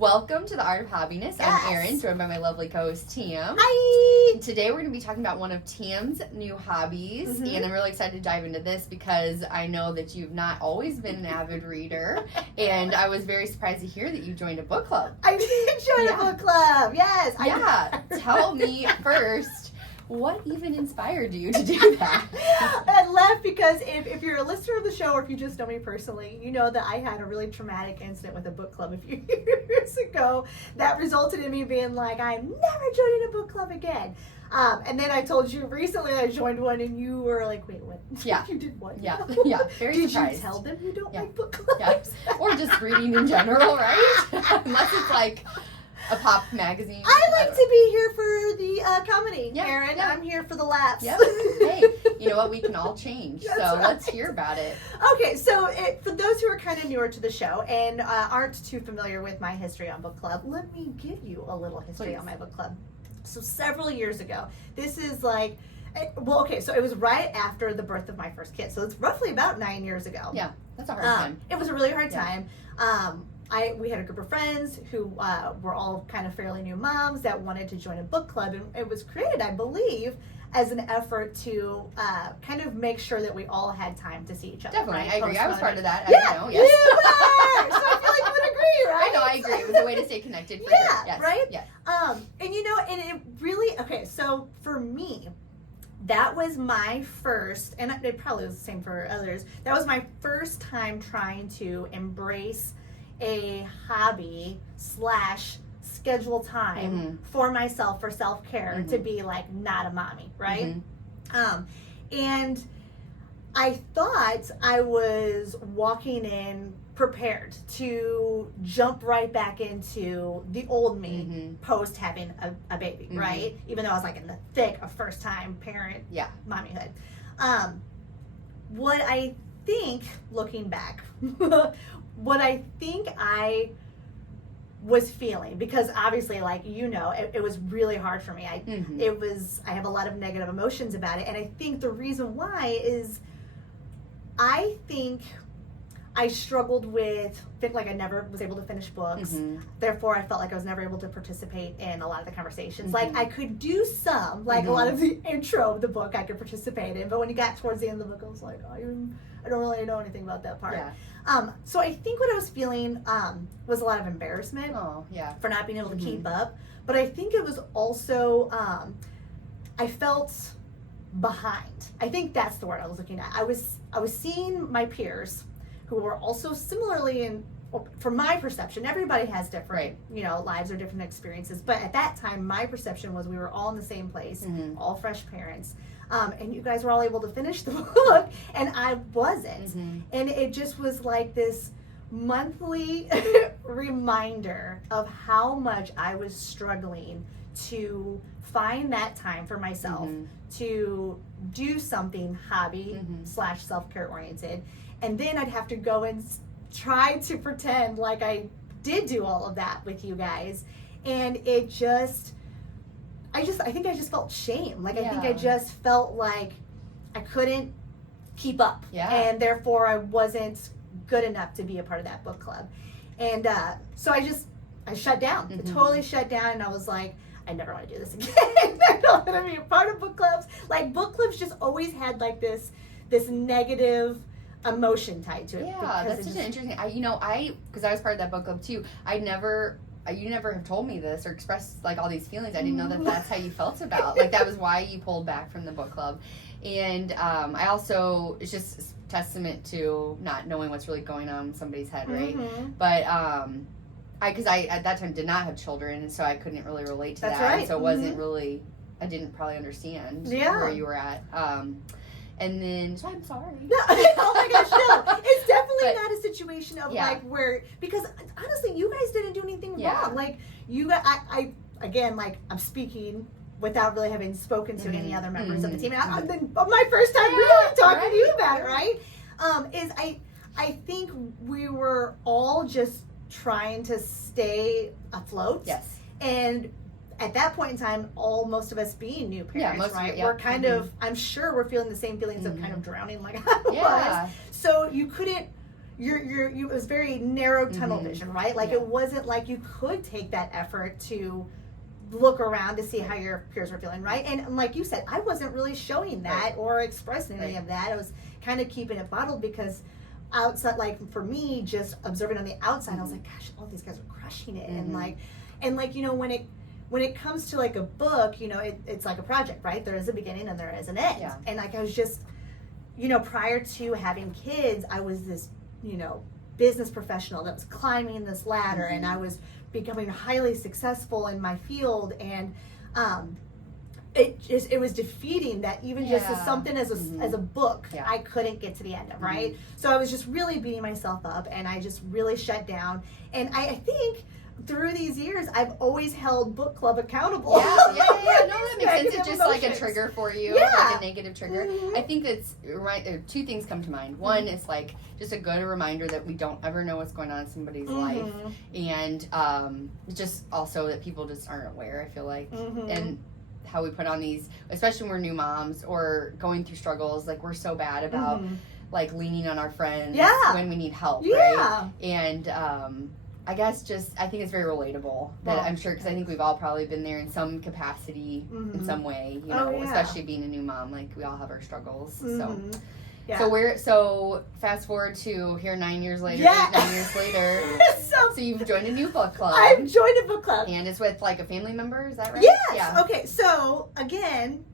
Welcome to the Art of Hobbiness. Yes. I'm Erin, joined by my lovely co-host Tam. Hi! Today we're going to be talking about one of Tam's new hobbies, and I'm really excited to dive into this because I know that you've not always been an avid reader, and I was very surprised to hear that you joined a book club. I did join a book club, yes. Tell me first, what even inspired you to do that? I laugh because if you're a listener of the show or if you just know me personally, you know that I had a really traumatic incident with a book club a few years ago that resulted in me being like, I'm never joining a book club again. And then I told you recently I joined one and you were like, wait, what? Yeah. You did what? Yeah, very Did surprised. you tell them you don't like book clubs? Yeah. Or just reading in general, right? Unless it's like a pop magazine. I like to be here for the comedy, Yeah, Erin. yeah. I'm here for the laughs. Yep. Hey, you know what? We can all change. That's So right. let's hear about it. Okay, so for those who are kind of newer to the show and aren't too familiar with my history on book club, let me give you a little history Please. on my book club. So several years ago, this is like, so it was right after the birth of my first kid. So it's roughly about 9 years ago. Yeah, that's a hard time. It was a really hard Yeah. time. We had a group of friends who were all kind of fairly new moms that wanted to join a book club, and it was created, I believe, as an effort to kind of make sure that we all had time to see each other. Definitely, right? I agree. I was part of that. Yeah, I know, yes. you were. So I feel like you would agree, right? I know, I agree. It was a way to stay connected for Yeah, sure. Yes. right? Yeah. And you know, and it really, okay, so for me, that was my first, and it probably was the same for others, that was my first time trying to embrace a hobby / schedule time for myself for self-care to be like not a mommy, right? And I thought I was walking in prepared to jump right back into the old me post having a baby, right? Even though I was like in the thick of first time parent mommyhood. What I think, looking back, what I think I was feeling, because obviously, like, you know, it was really hard for me. I have a lot of negative emotions about it, and I think the reason why is I think I struggled with, like, I never was able to finish books. Therefore, I felt like I was never able to participate in a lot of the conversations. Like, I could do some, like a lot of the intro of the book I could participate in, but when you got towards the end of the book, I was like, I don't really know anything about that part. Yeah. So I think what I was feeling was a lot of embarrassment for not being able to keep up. But I think it was also, I felt behind. I think that's the word I was looking at. I was seeing my peers who were also similarly in, from my perception, everybody has different, you know, lives or different experiences. But at that time, my perception was we were all in the same place, all fresh parents. And you guys were all able to finish the book, and I wasn't. And it just was like this monthly reminder of how much I was struggling to find that time for myself to do something hobby / self-care oriented. And then I'd have to go and try to pretend like I did do all of that with you guys. And it just, I think I just felt shame. Like, I think I just felt like I couldn't keep up. And therefore I wasn't good enough to be a part of that book club. And so I shut down. I totally shut down, and I was like, I never want to do this again. I don't want to be a part of book clubs. Like, book clubs just always had like this negative emotion tied to it. Yeah, that's such an interesting. Because I was part of that book club too. You never have told me this or expressed like all these feelings. I didn't know that that's how you felt about. Like, that was why you pulled back from the book club. And I also, it's just testament to not knowing what's really going on in somebody's head, right? But because I at that time did not have children, and so I couldn't really relate to that. Right. And so it wasn't really, I didn't probably understand where you were at. And then, so I'm sorry. No, oh my gosh, no. It's definitely not a situation of like where, because honestly, you guys didn't do anything wrong. Like, you guys, I again, like, I'm speaking without really having spoken to any other members of the team. And my first time really talking to you about it, right? Is I think we were all just trying to stay afloat. Yes. And at that point in time, most of us being new parents, right? Yeah. We're kind of, I'm sure we're feeling the same feelings of kind of drowning like I was. So you couldn't it was very narrow tunnel Mm-hmm. vision, right? Like it wasn't like you could take that effort to look around to see how your peers were feeling, right? And like you said, I wasn't really showing that or expressing any of that. I was kind of keeping it bottled because outside, like for me, just observing on the outside, I was like, gosh, all these guys are crushing it. And like, you know, when it comes to like a book, you know, it's like a project, right? There is a beginning and there is an end. Yeah. And like I was just, you know, prior to having kids, I was this, you know, business professional that was climbing this ladder, and I was becoming highly successful in my field, and it was defeating that even just as something as a book I couldn't get to the end of, right? So I was just really beating myself up, and I just really shut down. And I think through these years, I've always held book club accountable. Yeah. No, that makes sense. It's just like a trigger for you, like a negative trigger. I think that's right. Two things come to mind. One is like just a good reminder that we don't ever know what's going on in somebody's life, and just also that people just aren't aware. I feel like, and how we put on these, especially when we're new moms or going through struggles. Like we're so bad about like leaning on our friends when we need help, right? And I guess I think it's very relatable that I'm sure, because I think we've all probably been there in some capacity, in some way, you know, especially being a new mom, like we all have our struggles. So fast forward to here 9 years later, 9 years later. So you've joined a new book club. I've joined a book club. And it's with like a family member, is that right? Yes. Yeah. Okay, so again,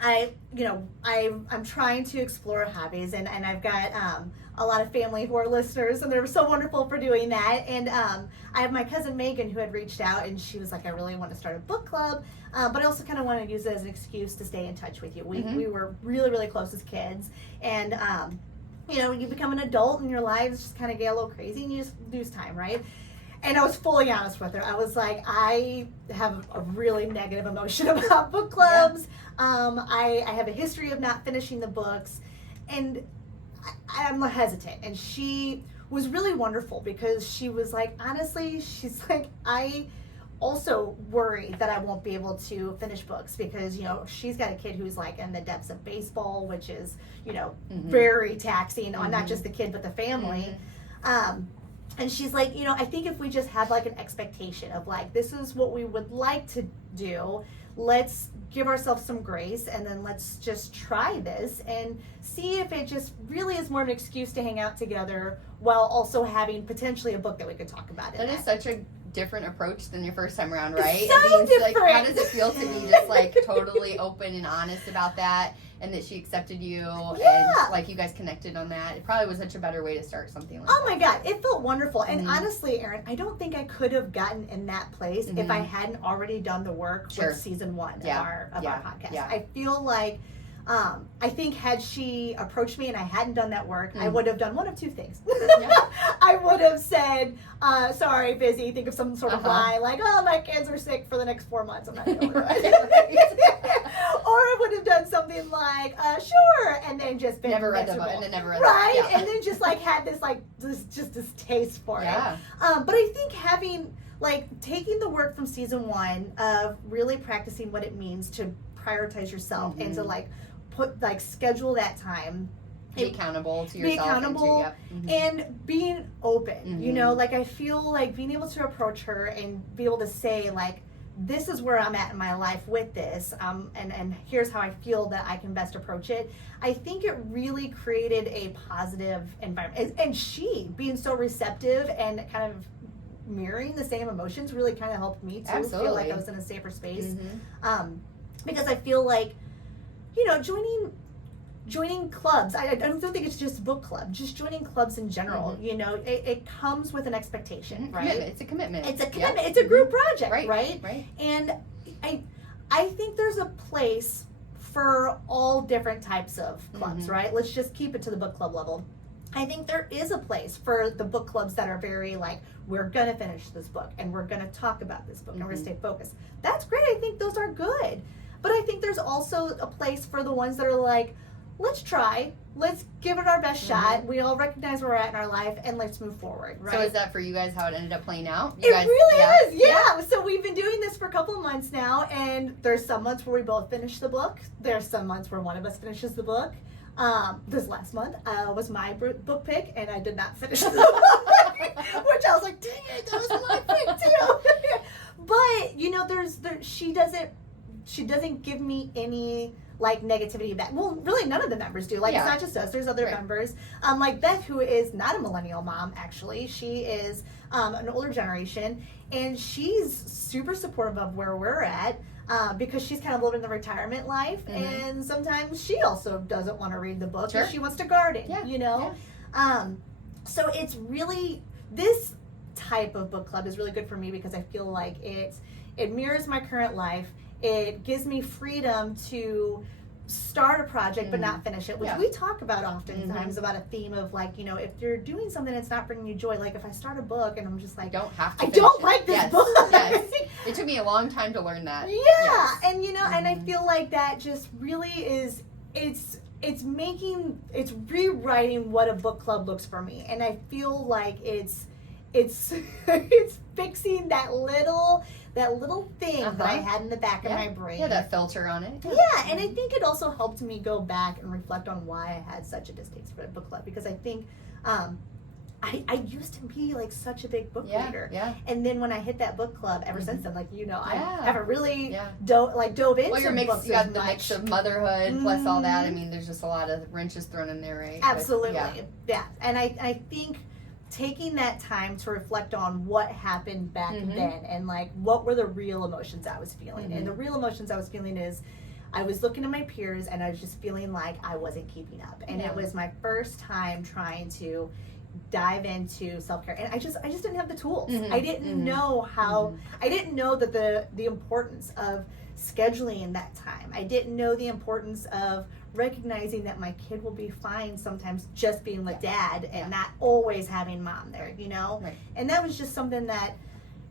I'm trying to explore hobbies, and I've got a lot of family who are listeners, and they're so wonderful for doing that. And I have my cousin Megan who had reached out, and she was like, I really want to start a book club, but I also kind of want to use it as an excuse to stay in touch with you. We were really, really close as kids, and you know, you become an adult and your lives just kind of get a little crazy, and you just lose time, right? And I was fully honest with her. I was like, I have a really negative emotion about book clubs. I have a history of not finishing the books, and I'm hesitant. And she was really wonderful because she was like, honestly, she's like, I also worry that I won't be able to finish books because, you know, she's got a kid who's like in the depths of baseball, which is, you know, very taxing on not just the kid, but the family. And she's like, you know, I think if we just have like an expectation of like, this is what we would like to do, let's give ourselves some grace, and then let's just try this and see if it just really is more of an excuse to hang out together while also having potentially a book that we could talk about. That is such a different approach than your first time around, right? So different. Like, how does it feel to be just like totally open and honest about that, and that she accepted you, and like you guys connected on that? It probably was such a better way to start something like that. Oh my God, it felt wonderful. And honestly, Erin, I don't think I could have gotten in that place if I hadn't already done the work with season 1 of our podcast. I feel like I think had she approached me and I hadn't done that work, I would have done one of two things. I would have said, sorry, busy, think of some sort of lie, like, oh, my kids are sick for the next 4 months, I'm not doing it. Or I would have done something like, sure, and then just been never read the book, and then never read right, and then just like had this like this taste for it. But I think having taking the work from season 1 of really practicing what it means to prioritize yourself and to schedule that time, be accountable to yourself, and being open. You know, like I feel like being able to approach her and be able to say like, this is where I'm at in my life with this, and here's how I feel that I can best approach it. I think it really created a positive environment, and she being so receptive and kind of mirroring the same emotions really kind of helped me too feel like I was in a safer space. Because I feel like, you know, joining clubs, I don't think it's just book club, just joining clubs in general, you know, it comes with an expectation, right? It's a commitment. It's a commitment. It's a group project, right? And I think there's a place for all different types of clubs, right? Let's just keep it to the book club level. I think there is a place for the book clubs that are very like, we're going to finish this book and we're going to talk about this book and we're going to stay focused. That's great. I think those are good. But I think there's also a place for the ones that are like, let's try, let's give it our best shot. We all recognize where we're at in our life, and let's move forward, right? So is that for you guys how it ended up playing out? It really is, yeah. So we've been doing this for a couple of months now, and there's some months where we both finish the book. There's some months where one of us finishes the book. This last month was my book pick, and I did not finish the book, which I was like, dang it, that was my pick too. But you know, she doesn't give me any like negativity back. Well, really, none of the members do. Like, it's not just us. There's other members. Like Beth, who is not a millennial mom, actually. She is an older generation, and she's super supportive of where we're at. Because she's kind of living the retirement life, and sometimes she also doesn't want to read the book. Sure. She wants to garden, you know? Yeah. So it's really, this type of book club is really good for me because I feel like it mirrors my current life. It gives me freedom to start a project but not finish it, which we talk about oftentimes about a theme of like, you know, if you're doing something that's not bringing you joy, like if I start a book and I'm just like, I don't like this book. Yes. It took me a long time to learn that. Yeah. And you know, and I feel like that just really is, it's rewriting what a book club looks for me. And I feel like it's fixing that little thing that I had in the back of my brain. Yeah, that filter on it. Yeah, and I think it also helped me go back and reflect on why I had such a distaste for a book club, because I think I used to be like such a big book reader. Yeah. And then when I hit that book club, ever since then, like, you know, I haven't really dove into books. You got the mix of motherhood plus all that. I mean, there's just a lot of wrenches thrown in there, right? Absolutely. Yeah. And I think taking that time to reflect on what happened back then and like what were the real emotions I was feeling. And the real emotions I was feeling is I was looking at my peers and I was just feeling like I wasn't keeping up. And it was my first time trying to dive into self-care, and I just didn't have the tools. I didn't know how I didn't know that the importance of scheduling that time. I didn't know the importance of recognizing that my kid will be fine sometimes just being with dad and not always having mom there, you know? Right. And that was just something that,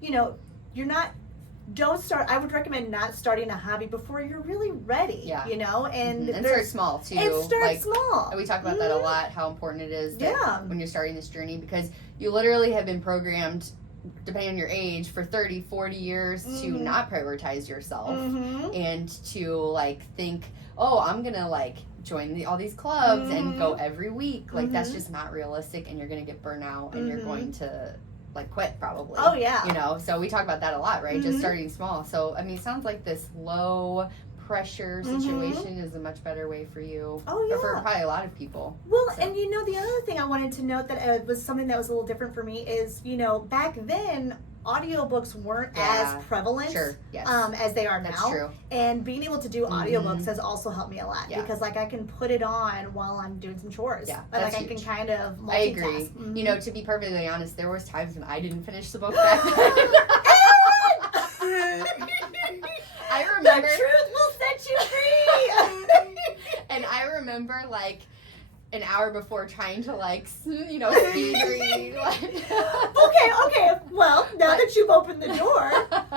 you know, I would recommend not starting a hobby before you're really ready, you know? And start small too. And start small. We talk about that a lot, how important it is that when you're starting this journey, because you literally have been programmed, depending on your age, for 30, 40 years to not prioritize yourself and to like think, oh, I'm gonna like join all these clubs and go every week. Like that's just not realistic, and you're gonna get burnout and you're going to like quit probably. Oh yeah. You know, so we talk about that a lot, right? Just starting small. So I mean, it sounds like this low pressure situation is a much better way for you. Oh yeah. Or for probably a lot of people. Well, and you know, the other thing I wanted to note that was something that was a little different for me is, you know, back then audiobooks weren't as prevalent as they are now. That's true. And being able to do audiobooks has also helped me a lot because like I can put it on while I'm doing some chores. Yeah, that's like huge. I can kind of multitask. I agree. You know, to be perfectly honest, there was times when I didn't finish the book back then. I remember the truth will set you free. And I remember like an hour before trying to like, you know, speed read. Okay. Well, now that you've opened the door,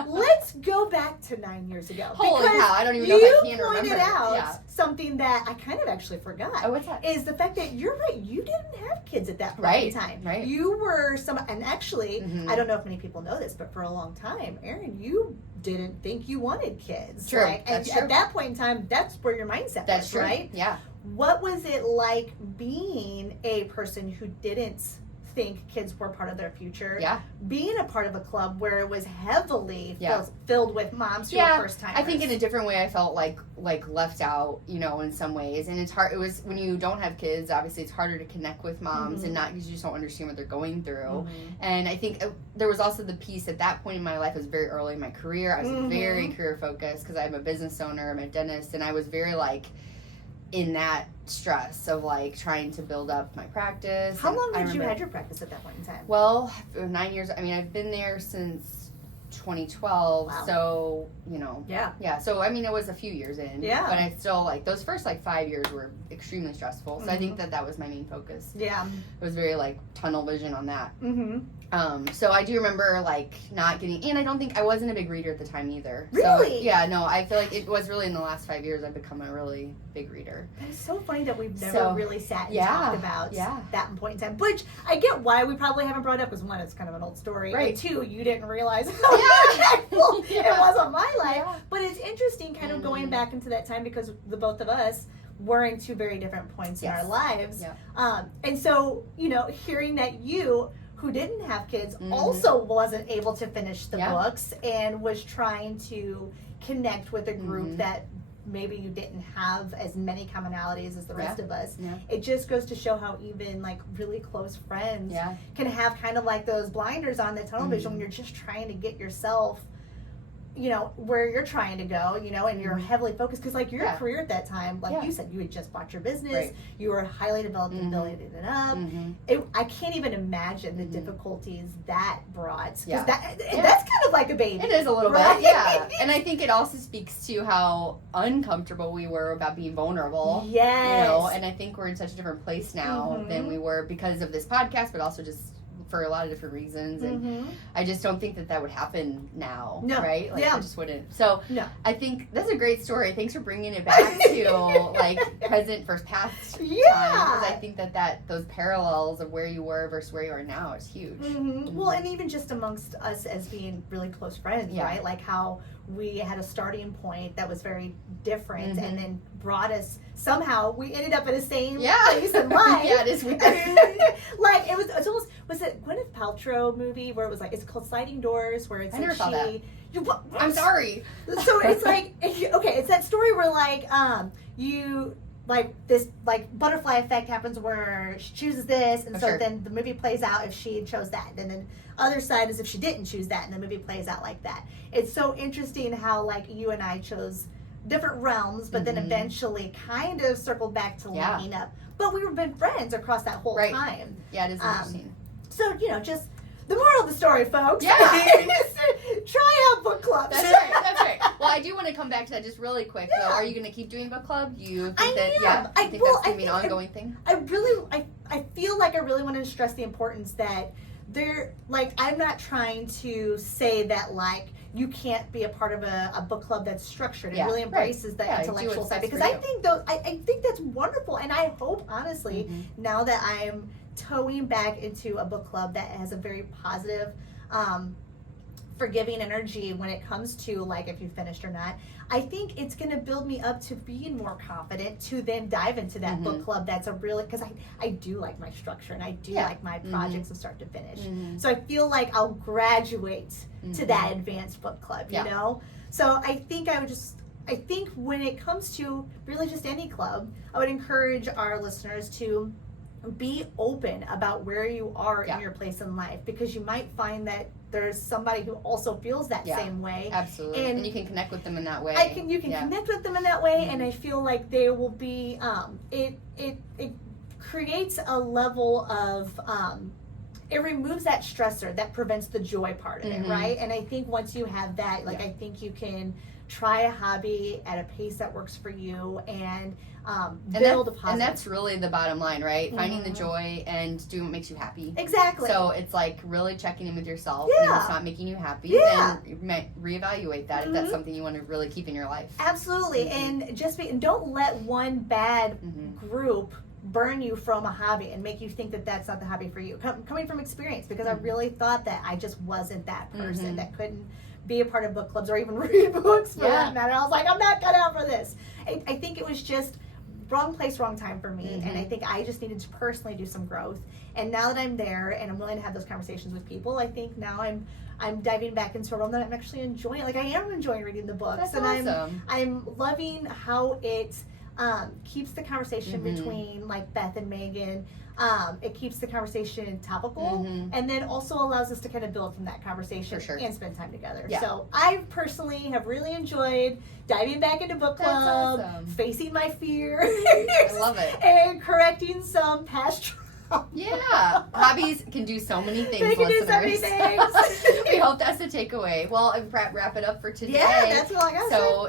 let's go back to 9 years ago. Holy cow! I don't even know if I can remember. You pointed out something that I kind of actually forgot. Oh, what's that? Is the fact that you're right. You didn't have kids at that point in time. Right. You were and actually, I don't know if many people know this, but for a long time, Erin, you didn't think you wanted kids. True. Right? And That's true. At that point in time, that's where your mindset was, true. Right? Yeah. What was it like being a person who didn't think kids were part of their future? Yeah. Being a part of a club where it was heavily filled with moms who were first timers. I think in a different way I felt like left out, you know, in some ways. And it's hard. It was when you don't have kids, obviously it's harder to connect with moms and not because you just don't understand what they're going through. And I think there was also the piece at that point in my life. It was very early in my career. I was very career focused because I'm a business owner, I'm a dentist, and I was very like in that stress of like trying to build up my practice. How long did you have your practice at that point in time? Well, 9 years. I mean, I've been there since 2012. Wow. So, you know. Yeah. So, I mean, it was a few years in. Yeah. But I still, like, those first, like, 5 years were extremely stressful. So I think that was my main focus. Yeah. It was very, like, tunnel vision on that. So I do remember, like, not getting, and I wasn't a big reader at the time either. Really? So, yeah, no, I feel like it was really in the last 5 years I've become a really big reader. It's so funny that we've never really sat and talked about that point in time. Which I get why we probably haven't brought it up, because one, it's kind of an old story. Right. And two, you didn't realize how impactful it was on my life. Yeah. But it's interesting kind of going back into that time, because the both of us, we're in two very different points in our lives. Yeah. And so, hearing that you, who didn't have kids, also wasn't able to finish the books and was trying to connect with a group that maybe you didn't have as many commonalities as the rest of us. Yeah. It just goes to show how even like really close friends can have kind of like those blinders on the tunnel vision when you're just trying to get yourself where you're trying to go, and you're heavily focused because like your career at that time, like you said, you had just bought your business, you were highly developed and building it up. I can't even imagine the difficulties that brought, because that's kind of like a baby. It is a little bit, yeah. And I think it also speaks to how uncomfortable we were about being vulnerable. Yes. And I think we're in such a different place now than we were because of this podcast, but also just for a lot of different reasons, and I just don't think that would happen now, right? Like, I just wouldn't. So I think that's a great story. Thanks for bringing it back to like present versus past time, because I think that those parallels of where you were versus where you are now is huge. Well, and even just amongst us as being really close friends, right? Like how we had a starting point that was very different and then brought us, somehow we ended up in the same place in life. Yeah, it is weird. Like it's almost, was it Gwyneth Paltrow movie where it was like, it's called Sliding Doors, where it's I like never saw that. I'm sorry. So it's like, okay, it's that story where like you like this like butterfly effect happens where she chooses this, and so then the movie plays out if she chose that, and then other side is if she didn't choose that, and the movie plays out like that. It's so interesting how like you and I chose different realms, but then eventually kind of circled back to lining up. But we were been friends across that whole time. Yeah, it is interesting. So just the moral of the story, folks. Yeah. Try out book clubs. That's right. That's right. Well, I do want to come back to that just really quick. Though, are you going to keep doing book club? Do you think that? I think that's going to be an ongoing thing. I feel like I really want to stress the importance that I'm not trying to say that like you can't be a part of a book club that's structured and really embraces the intellectual side, because I think that's wonderful, and I hope honestly now that I'm toeing back into a book club that has a very positive forgiving energy when it comes to like if you finished or not, I think it's going to build me up to being more confident to then dive into that book club that's a really, because I do like my structure and I do like my projects from start to finish. So I feel like I'll graduate to that advanced book club, you know? So I think when it comes to really just any club, I would encourage our listeners to be open about where you are in your place in life, because you might find that there's somebody who also feels that same way. Absolutely. And you can connect with them in that way. You can connect with them in that way, and I feel like they will be it creates a level of it removes that stressor that prevents the joy part of it, right? And I think once you have that, like I think you can try a hobby at a pace that works for you and build a positive. And that's really the bottom line, right? Finding the joy and doing what makes you happy. Exactly. So it's like really checking in with yourself. And if it's not making you happy, then you might reevaluate that if that's something you want to really keep in your life. Absolutely. And and don't let one bad group burn you from a hobby and make you think that that's not the hobby for you. Coming from experience, because I really thought that I just wasn't that person that couldn't be a part of book clubs or even read books for that matter. I was like, I'm not cut out for this. I think it was just wrong place, wrong time for me. And I think I just needed to personally do some growth. And now that I'm there and I'm willing to have those conversations with people, I think now I'm diving back into a realm that I'm actually enjoying. Like I am enjoying reading the books. That's and awesome. I'm loving how it keeps the conversation between like Beth and Megan. It keeps the conversation topical, and then also allows us to kind of build from that conversation and spend time together. Yeah. So I personally have really enjoyed diving back into book club, facing my fears. I love it. And correcting some past traumas. Yeah, hobbies can do so many things. They can do so many things. We hope that's the takeaway. Well, wrap it up for today. Yeah, that's all I got. So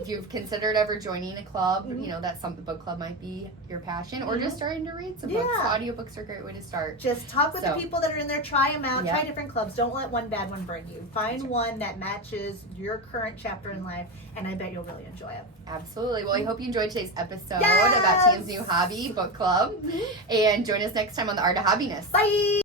if you've considered ever joining a club, that some book club might be your passion, or just starting to read some books. Audiobooks are a great way to start. Just talk with the people that are in there. Try them out. Try different clubs. Don't let one bad one burn you. Find one that matches your current chapter in life, and I bet you'll really enjoy it. Absolutely. Well, I hope you enjoyed today's episode about Tam's new hobby, book club, and join us next time on The Art of Hobbiness. Bye!